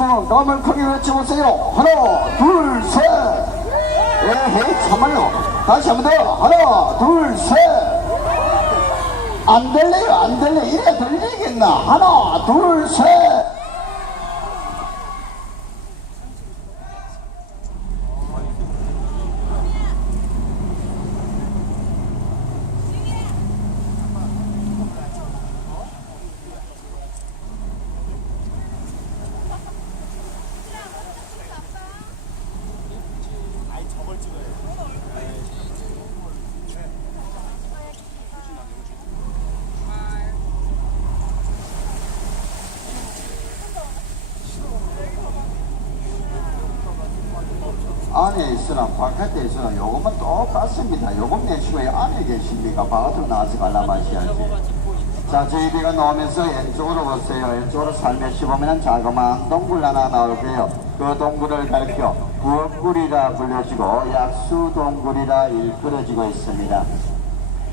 분은 다음을 크게 외쳐보세요. 하나, 둘, 셋. 에헤이, 참말로. 다시 한 번 더. 하나, 둘, 셋. 안 들려요, 안 들려. 이래 들리겠나? 하나, 둘, 셋. 안에 있으나 바깥에 있으나 요것만 똑같습니다. 요것 내시고 안에 계십니까? 바깥으로 나와서 관람하셔야지. 자, 저희비가 나오면서 왼쪽으로 보세요. 왼쪽으로 살며시 보면 자그마한 동굴 하나 나오고요. 그 동굴을 가리켜 부엌굴이라 불려지고 약수동굴이라 일컬어지고 있습니다.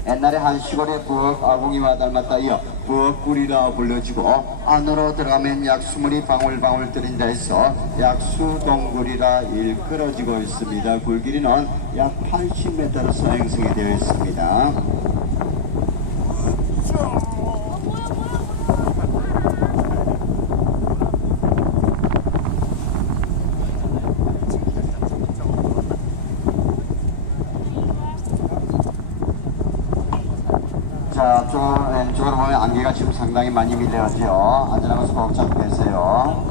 옛날에 한 시골의 부엌 아궁이와 닮았다 이어 부엌굴이라 불려지고 안으로 들어가면 약수물이 방울방울 들린다 해서 약수동굴이라 일컬어지고 있습니다. 굴 길이는 약 80m로서 형성이 되어 있습니다. 자, 저 왼쪽으로 보면 안개가 지금 상당히 많이 밀려오죠. 안전하면서 계세요.